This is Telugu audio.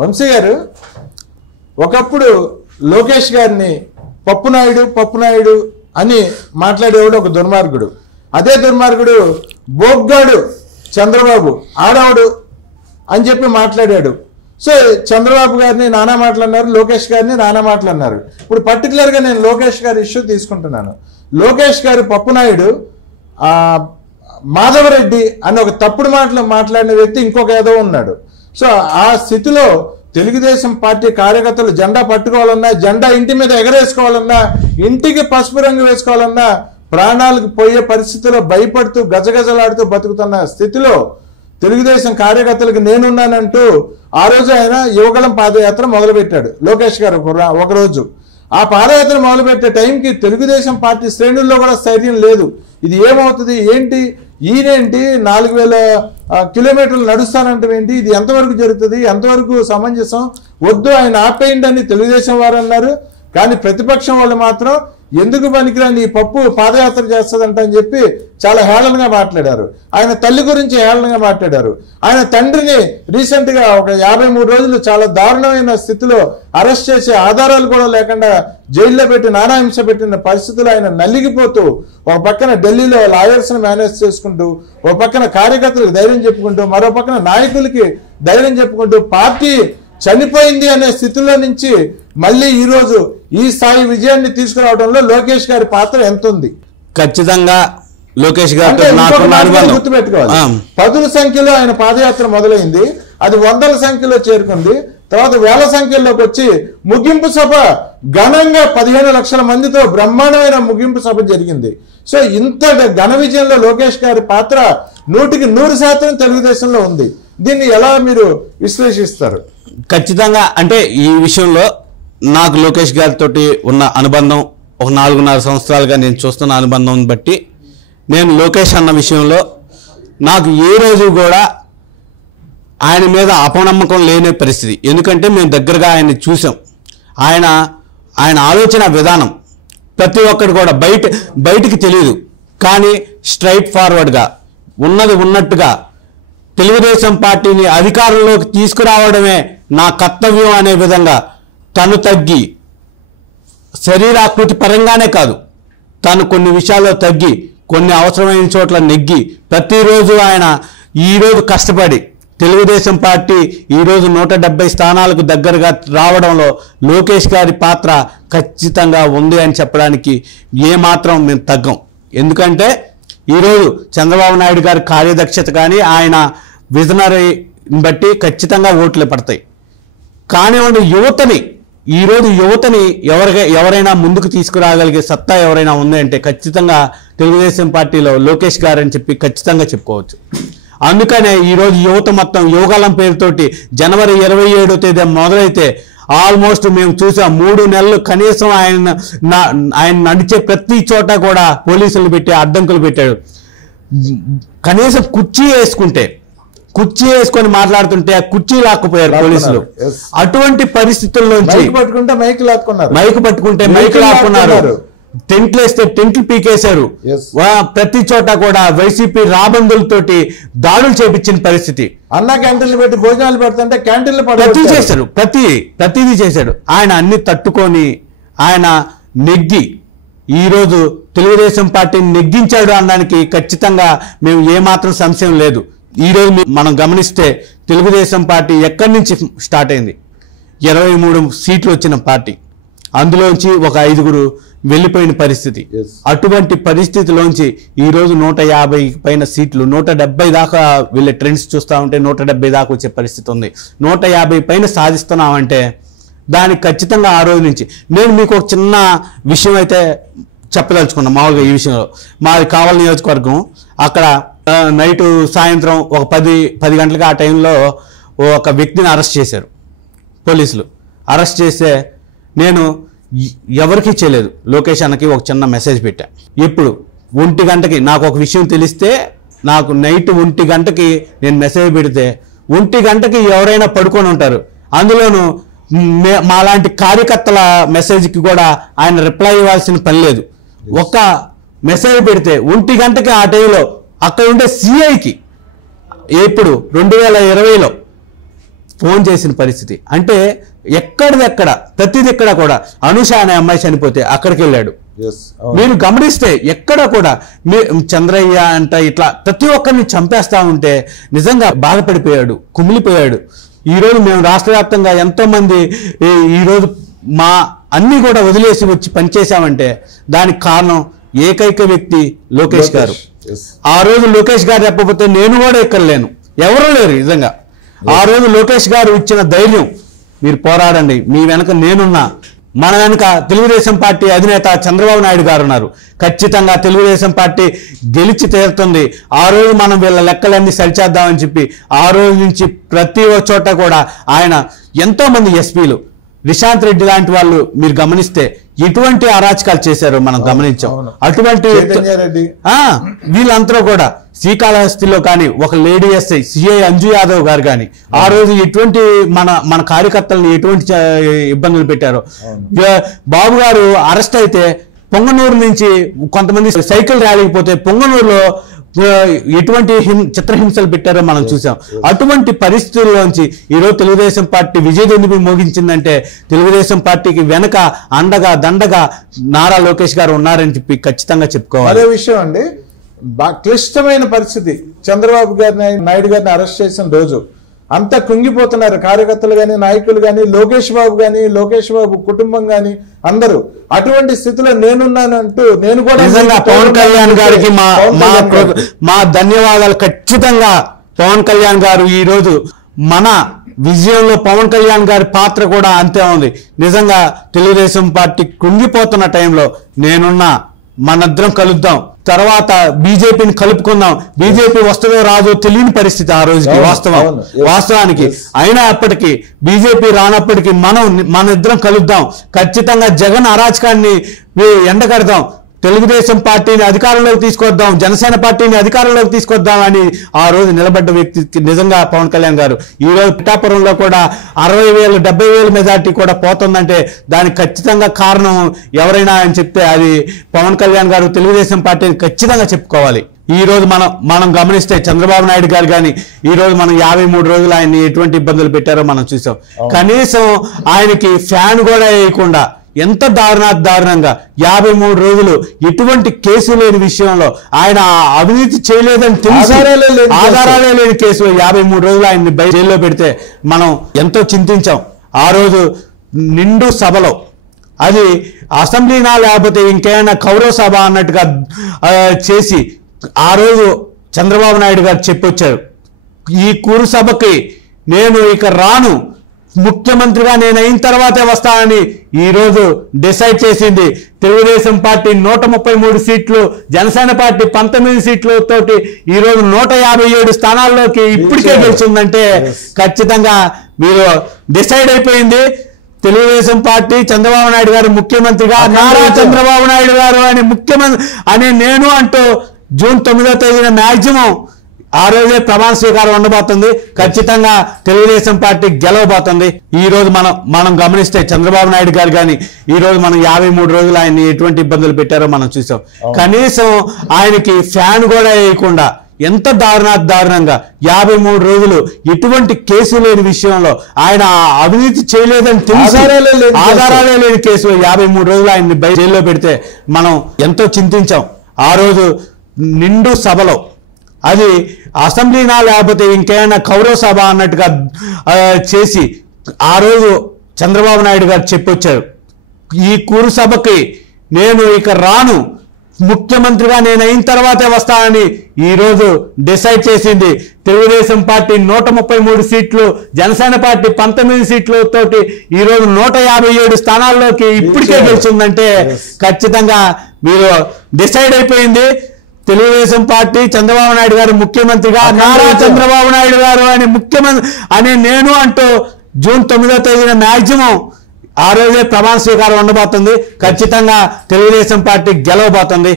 వంశీ గారు ఒకప్పుడు లోకేష్ గారిని పప్పునాయుడు అని మాట్లాడేవాడు ఒక దుర్మార్గుడు. అదే దుర్మార్గుడు బోగ్గాడు చంద్రబాబు ఆడవాడు అని చెప్పి మాట్లాడాడు. సో చంద్రబాబు గారిని నానా మాటలన్నారు, లోకేష్ గారిని నానా మాటలన్నారు. ఇప్పుడు పర్టికులర్గా నేను లోకేష్ గారి ఇష్యూ తీసుకుంటున్నాను. లోకేష్ గారు పప్పునాయుడు మాధవరెడ్డి అని ఒక తప్పుడు మాటలు మాట్లాడిన వ్యక్తి ఇంకొక ఏదో ఉన్నాడు. సో ఆ స్థితిలో తెలుగుదేశం పార్టీ కార్యకర్తలు జెండా పట్టుకోవాలన్నా, జెండా ఇంటి మీద ఎగరేసుకోవాలన్నా, ఇంటికి పసుపు రంగు వేసుకోవాలన్నా ప్రాణాలకు పోయే పరిస్థితిలో భయపడుతూ గజగజలాడుతూ బతుకుతున్న స్థితిలో తెలుగుదేశం కార్యకర్తలకు నేనున్నానంటూ ఆ రోజు ఆయన యువగళం పాదయాత్ర మొదలుపెట్టాడు లోకేష్ గారు ఒకరోజు. ఆ పాదయాత్ర మొదలుపెట్టే టైంకి తెలుగుదేశం పార్టీ శ్రేణుల్లో కూడా స్థైర్యం లేదు. ఇది ఏమవుతుంది ఏంటి, ఈయనేంటి 4000 కిలోమీటర్లు నడుస్తానంటే ఏంటి, ఇది ఎంతవరకు జరుగుతుంది, ఎంతవరకు సమంజసం, వద్దు ఆయన ఆపేయండి అని తెలుగుదేశం వారు అన్నారు. కానీ ప్రతిపక్షం వాళ్ళు మాత్రం ఎందుకు పనికిరాని ఈ పప్పు పాదయాత్ర చేస్తుందంట అని చెప్పి చాలా హేళనగా మాట్లాడారు. ఆయన తల్లి గురించి హేళనగా మాట్లాడారు. ఆయన తండ్రిని రీసెంట్ గా ఒక 53 రోజులు చాలా దారుణమైన స్థితిలో అరెస్ట్ చేసే ఆధారాలు కూడా లేకుండా జైల్లో పెట్టి నానాహింస పెట్టిన పరిస్థితుల్లో ఆయన నలిగిపోతూ ఒక పక్కన ఢిల్లీలో లాయర్స్ ని మేనేజ్ చేసుకుంటూ, ఒక పక్కన కార్యకర్తలకు ధైర్యం చెప్పుకుంటూ, మరో పక్కన నాయకులకి ధైర్యం చెప్పుకుంటూ పార్టీ చనిపోయింది అనే స్థితిలో నుంచి మళ్ళీ ఈరోజు ఈ స్థాయి విజయాన్ని తీసుకురావడంలో లోకేష్ గారి పాత్ర ఎంత ఉంది? ఖచ్చితంగా లోకేష్ గారు గుర్తుపెట్టుకోవాలి. 10ల సంఖ్యలో ఆయన పాదయాత్ర మొదలైంది, అది 100ల సంఖ్యలో చేరుకుంది, తర్వాత 1000 సంఖ్యలోకి వచ్చి ముగింపు సభ ఘనంగా 15 లక్షల మందితో బ్రహ్మాండమైన ముగింపు సభ జరిగింది. సో ఇంత ఘన విజయంలో లోకేష్ గారి పాత్ర 100కి 100% తెలుగుదేశంలో ఉంది. దీన్ని ఎలా మీరు విశ్లేషిస్తారు? ఖచ్చితంగా అంటే ఈ విషయంలో నాకు లోకేష్ గారితో ఉన్న అనుబంధం ఒక 4.5 సంవత్సరాలుగా నేను చూస్తున్న అనుబంధం బట్టి నేను లోకేష్ అన్న విషయంలో నాకు ఏ రోజు కూడా ఆయన మీద అపనమ్మకం లేని పరిస్థితి. ఎందుకంటే మేము దగ్గరగా ఆయన్ని చూసాం. ఆయన ఆలోచన విధానం ప్రతి ఒక్కటి కూడా బయటికి తెలియదు, కానీ స్ట్రైట్ ఫార్వర్డ్గా ఉన్నది ఉన్నట్టుగా తెలుగుదేశం పార్టీని అధికారంలోకి తీసుకురావడమే నా కర్తవ్యం అనే విధంగా తను తగ్గి, శరీరాకృతి పరంగానే కాదు, తను కొన్ని విషయాల్లో తగ్గి, కొన్ని అవసరమైన చోట్ల నెగ్గి, ప్రతిరోజు ఆయన ఈరోజు కష్టపడి తెలుగుదేశం పార్టీ ఈరోజు 170 స్థానాలకు దగ్గరగా రావడంలో లోకేష్ గారి పాత్ర ఖచ్చితంగా ఉంది అని చెప్పడానికి ఏమాత్రం మేము తగ్గం. ఎందుకంటే ఈరోజు చంద్రబాబు నాయుడు గారి కార్యదక్షత కానీ ఆయన విజనరీని బట్టి ఖచ్చితంగా ఓట్లు పడతాయి. కానివ్వండి, ఈరోజు యువతని ఎవరైనా ముందుకు తీసుకురాగలిగే సత్తా ఎవరైనా ఉంది అంటే ఖచ్చితంగా తెలుగుదేశం పార్టీలో లోకేష్ గారు అని చెప్పి ఖచ్చితంగా చెప్పుకోవచ్చు. అందుకనే ఈరోజు యువత మొత్తం యువగళం పేరుతోటి జనవరి 27వ తేదీ మొదలైతే ఆల్మోస్ట్ మేము చూసాం 3 నెలలు కనీసం ఆయన నడిచే ప్రతి చోట కూడా పోలీసులు పెట్టి అడ్డంకులు పెట్టాడు. కనీసం కుర్చీ వేసుకొని మాట్లాడుతుంటే ఆ కుర్చీ లాక్కుపోయారు పోలీసులు. అటువంటి పరిస్థితుల్లోంచి మైక్ పట్టుకుంటే మైక్ లాక్కున్నారు, టెంట్లు వేస్తే టెంట్లు పీకేశారు. ప్రతి చోట కూడా వైసీపీ రాబందులతోటి దాడులు చేపించిన పరిస్థితి. అన్న క్యాంటీన్లు పెట్టి భోజనాలు పెడుతుంటే క్యాంటీన్లు ప్రతిదీ చేశాడు. ఆయన అన్ని తట్టుకొని ఆయన నెగ్గి ఈరోజు తెలుగుదేశం పార్టీని నెగ్గించాడు అనడానికి ఖచ్చితంగా మేము ఏమాత్రం సంశయం లేదు. ఈరోజు మనం గమనిస్తే తెలుగుదేశం పార్టీ ఎక్కడి నుంచి స్టార్ట్ అయింది, 23 సీట్లు వచ్చిన పార్టీ, అందులోంచి ఒక 5గురు వెళ్ళిపోయిన పరిస్థితి. అటువంటి పరిస్థితిలోంచి ఈరోజు 150 పైన సీట్లు, 170 దాకా వెళ్ళే ట్రెండ్స్ చూస్తూ ఉంటే 170 దాకా వచ్చే పరిస్థితి ఉంది. 150 పైన సాధిస్తున్నామంటే దానికి ఖచ్చితంగా ఆ రోజు నుంచి నేను మీకు ఒక చిన్న విషయం అయితే చెప్పదలుచుకున్నాను. మామూలుగా ఈ విషయంలో మాది కావలి నియోజకవర్గం, అక్కడ నైటు సాయంత్రం ఒక 10 గంటలకు ఆ టైంలో ఒక వ్యక్తిని అరెస్ట్ చేశారు పోలీసులు. అరెస్ట్ చేస్తే నేను ఎవరికీ చేయలేదు, లోకేష్ అన్నకి ఒక చిన్న మెసేజ్ పెట్టా. ఇప్పుడు 1 గంటకి నాకు ఒక విషయం తెలిస్తే, నాకు నైట్ 1 గంటకి నేను మెసేజ్ పెడితే 1 గంటకి ఎవరైనా పడుకొని ఉంటారు. అందులోనూ మాలాంటి కార్యకర్తల మెసేజ్కి కూడా ఆయన రిప్లై ఇవ్వాల్సిన పని లేదు. ఒక మెసేజ్ పెడితే 1 గంటకి ఆ టైంలో అక్కడ ఉండే సిఐకి ఇప్పుడు 2020లో ఫోన్ చేసిన పరిస్థితి. అంటే ఎక్కడిదెక్కడ ప్రతిది ఎక్కడ కూడా అనూష అనే అమ్మాయి చనిపోతే అక్కడికి వెళ్ళాడు. మీరు గమనిస్తే ఎక్కడ కూడా చంద్రయ్య అంట ఇట్లా ప్రతి ఒక్కరిని చంపేస్తా ఉంటే నిజంగా బాధపడిపోయాడు, కుమిలిపోయాడు. ఈరోజు మేము రాష్ట్ర వ్యాప్తంగా ఎంతో మంది ఈరోజు మా అన్ని కూడా వదిలేసి వచ్చి పనిచేశామంటే దానికి కారణం ఏకైక వ్యక్తి లోకేష్ గారు. ఆ రోజు లోకేష్ గారు చెప్పకపోతే నేను కూడా ఇక్కడ లేను, ఎవరూ లేరు నిజంగా. ఆ రోజు లోకేష్ గారు ఇచ్చిన ధైర్యం, మీరు పోరాడండి, మీ వెనక నేనున్నా. మన వెనక తెలుగుదేశం పార్టీ అధినేత చంద్రబాబు నాయుడు గారు ఉన్నారు. ఖచ్చితంగా తెలుగుదేశం పార్టీ గెలిచి తీరుతుంది. ఆ రోజు మనం వీళ్ళ లెక్కలన్నీ సరిచేద్దామని చెప్పి ఆ రోజు నుంచి ప్రతి చోట కూడా ఆయన ఎంతో మంది ఎస్పీలు, నిశాంత్ రెడ్డి లాంటి వాళ్ళు మీరు గమనిస్తే ఎటువంటి అరాచకాలు చేశారో మనం గమనించాం. అటువంటి వీళ్ళంతా కూడా శ్రీకాళహస్తిలో కానీ ఒక lady SI CI Anju Yadav గారు కానీ ఆ రోజు ఎటువంటి మన కార్యకర్తలను ఎటువంటి ఇబ్బందులు పెట్టారో. బాబు గారు అరెస్ట్ అయితే పొంగనూరు నుంచి కొంతమంది సైకిల్ ర్యాలీకి పోతే పొంగనూరులో ఎటువంటి చిత్రహింసలు పెట్టారో మనం చూసాం. అటువంటి పరిస్థితుల్లోంచి ఈరోజు తెలుగుదేశం పార్టీ విజయదుందుబి మోగించిందంటే తెలుగుదేశం పార్టీకి వెనక అండగా దండగా నారా లోకేష్ గారు ఉన్నారని చెప్పి ఖచ్చితంగా చెప్పుకోవాలి. అదే విషయం అండి, క్లిష్టమైన పరిస్థితి. చంద్రబాబు నాయుడు గారిని అరెస్ట్ చేసిన రోజు అంతా కుంగిపోతున్నారు కార్యకర్తలు కానీ, నాయకులు కానీ, లోకేష్ బాబు కుటుంబం కానీ అందరూ. అటువంటి స్థితిలో నేనున్నానంటూ నేను కూడా నిజంగా పవన్ కళ్యాణ్ గారికి మా ధన్యవాదాలు. ఖచ్చితంగా పవన్ కళ్యాణ్ గారు ఈ రోజు మన విజయంలో పవన్ కళ్యాణ్ గారి పాత్ర కూడా అంతే ఉంది. నిజంగా తెలుగుదేశం పార్టీ కుంగిపోతున్న టైంలో నేనున్నా, మనిద్దరం కలుద్దాం, తర్వాత బీజేపీని కలుపుకుందాం, బీజేపీ వస్తుందో రాదో తెలియని పరిస్థితి ఆ రోజుకి. వాస్తవానికి అయినా అప్పటికి బీజేపీ రానప్పటికీ మన ఇద్దరం కలుద్దాం, ఖచ్చితంగా జగన్ అరాచకాన్ని ఎండగడదాం, తెలుగుదేశం పార్టీని అధికారంలోకి తీసుకొద్దాం, జనసేన పార్టీని అధికారంలోకి తీసుకొద్దాం అని ఆ రోజు నిలబడ్డ వ్యక్తి నిజంగా పవన్ కళ్యాణ్ గారు. ఈ రోజు పిఠాపురంలో కూడా 60,000 70,000 మెజార్టీ కూడా పోతుందంటే దానికి ఖచ్చితంగా కారణం ఎవరైనా అని చెప్తే అది పవన్ కళ్యాణ్ గారు, తెలుగుదేశం పార్టీని ఖచ్చితంగా చెప్పుకోవాలి. ఈ రోజు మనం గమనిస్తే చంద్రబాబు నాయుడు గారు కానీ ఈ రోజు మనం 53 రోజులు ఆయన్ని ఎటువంటి ఇబ్బందులు పెట్టారో మనం చూసాం. కనీసం ఆయనకి ఫ్యాన్ కూడా వేయకుండా ఎంత దారుణంగా 53 రోజులు ఎటువంటి కేసు లేని విషయంలో ఆయన అవినీతి చేయలేదని తెలిసి ఆధారాలే లేని కేసులో 53 రోజులు ఆయన్ని జైల్లో పెడితే మనం ఎంతో చింతించాం. ఆ రోజు నిండు సభలో అది అసెంబ్లీనా లేకపోతే ఇంకేమైనా కౌరవ సభ అన్నట్టుగా చేసి ఆ రోజు చంద్రబాబు నాయుడు గారు చెప్పొచ్చారు, ఈ కురు సభకి నేను ఇక రాను, ముఖ్యమంత్రిగా నేను అయిన తర్వాతే వస్తానని ఈ రోజు డిసైడ్ చేసింది. తెలుగుదేశం పార్టీ 133 సీట్లు, జనసేన పార్టీ 19 సీట్లతోటి ఈ రోజు 157 స్థానాల్లోకి ఇప్పటికే గెలిచిందంటే ఖచ్చితంగా మీరు డిసైడ్ అయిపోయింది. తెలుగుదేశం పార్టీ చంద్రబాబు నాయుడు గారు ముఖ్యమంత్రిగా, నారా చంద్రబాబు నాయుడు గారు అని ముఖ్యమంత్రి అని నేను అంటూ జూన్ 9వ తేదీన మ్యాక్సిమం ఆ రోజే ప్రమాణ స్వీకారం ఉండబోతుంది. ఖచ్చితంగా తెలుగుదేశం పార్టీ గెలవబోతుంది. ఈ రోజు మనం గమనిస్తే చంద్రబాబు నాయుడు గారు కానీ ఈ రోజు మనం 53 రోజులు ఆయన్ని ఎటువంటి ఇబ్బందులు పెట్టారో మనం చూసాం. కనీసం ఆయనకి ఫ్యాన్ కూడా వేయకుండా ఎంత దారుణంగా 53 రోజులు ఎటువంటి కేసు లేని విషయంలో ఆయన అవినీతి చేయలేదని తెలిసి ఆధారాలే లేని కేసులో 53 రోజులు ఆయన్ని జైల్లో పెడితే మనం ఎంతో చింతించాం. ఆ రోజు నిండు సభలో అది అసెంబ్లీనా లేకపోతే ఇంకేమైనా కౌరవ సభ అన్నట్టుగా చేసి ఆ రోజు చంద్రబాబు నాయుడు గారు చెప్పొచ్చారు, ఈ కురు సభకి నేను ఇక రాను, ముఖ్యమంత్రిగా నేను అయిన తర్వాతే వస్తానని ఈ రోజు డిసైడ్ చేసింది. తెలుగుదేశం పార్టీ 133 సీట్లు, జనసేన పార్టీ 19 సీట్లతోటి ఈ రోజు 157 స్థానాల్లోకి ఇప్పటికే గెలిచిందంటే ఖచ్చితంగా మీరు డిసైడ్ అయిపోయింది. తెలుగుదేశం పార్టీ చంద్రబాబు నాయుడు గారు ముఖ్యమంత్రిగా, నారా చంద్రబాబు నాయుడు గారు అని ముఖ్యమంత్రి అని నేను అంటూ జూన్ 9వ తేదీన మ్యాక్సిమం ఆ రోజే ప్రమాణ స్వీకారం ఉండబోతుంది. ఖచ్చితంగా తెలుగుదేశం పార్టీ గెలవబోతుంది.